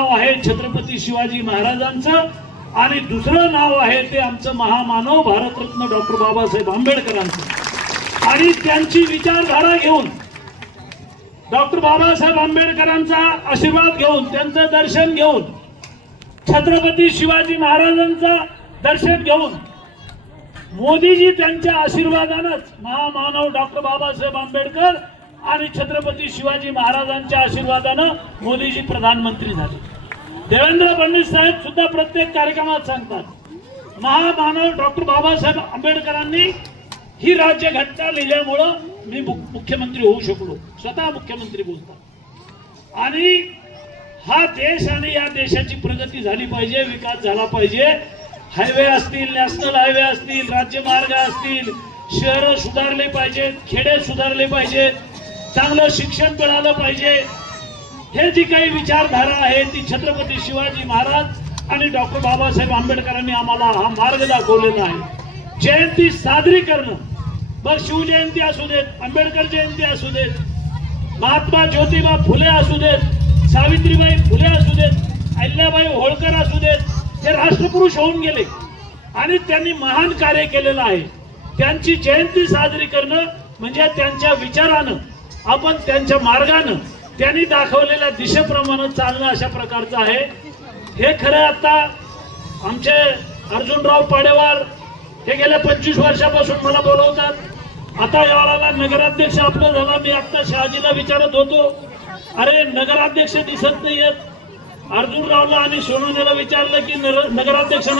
नाव आहे छत्रपती शिवाजी महाराजांचं आणि दुसरं नाव आहे ते आमचं महामानव भारतरत्न डॉक्टर बाबासाहेब आंबेडकरांचं। आणि त्यांची विचारधारा घेऊन डॉक्टर बाबासाहेब आंबेडकरांचा आशीर्वाद घेऊन त्यांचं दर्शन घेऊन छत्रपती शिवाजी महाराजांचं दर्शन घेऊन मोदीजी त्यांच्या आशीर्वादानंच महामानव डॉक्टर बाबासाहेब आंबेडकर आणि छत्रपती शिवाजी महाराजांच्या आशीर्वादानं मोदीजी प्रधानमंत्री झाले। देवेंद्र फडणवीस साहेब सुद्धा प्रत्येक कार्यक्रमात सांगतात महामानव डॉक्टर बाबासाहेब आंबेडकरांनी ही राज्यघटना लिहिल्यामुळं मी मुख्यमंत्री होऊ शकलो, स्वतः मुख्यमंत्री बोलतात। आणि हा देश आणि या देशाची प्रगती झाली पाहिजे, विकास झाला पाहिजे। हायवे असतील, नॅशनल हायवे असतील, राज्यमार्ग असतील, शहरं सुधारले पाहिजेत, खेडे सुधारले पाहिजेत, चांगलं शिक्षण मिळालं पाहिजे। हे जी काही विचारधारा आहे ती छत्रपती शिवाजी महाराज आणि डॉक्टर बाबासाहेब आंबेडकरांनी आम्हाला हा मार्ग दाखवलेला आहे। जयंती साजरी करणं, मग शिवजयंती असू देत, आंबेडकर जयंती असू देत, महात्मा ज्योतिबा फुले असू देत, सावित्रीबाई फुले असू देत, अहिल्याबाई होळकर असू देत, हे राष्ट्रपुरुष होऊन गेले आणि त्यांनी महान कार्य केलेलं आहे। त्यांची जयंती साजरी करणं म्हणजे त्यांच्या विचारानं, आपण त्यांच्या मार्गानं, त्यांनी दाखवलेल्या दिशेप्रमाणे चालणं अशा प्रकारचं आहे। हे खरं आता आमचे अर्जुनराव पाडेवार हे गेल्या 25 वर्षापासून मला बोलवतात। आता यावेळेला नगराध्यक्ष आपलं झाला, मी आता शहाजीला विचारत होतो, अरे नगराध्यक्ष दिसत नाहीयेत। अर्जुनरावला आणि सोनवणेला विचारलं की नगराध्यक्ष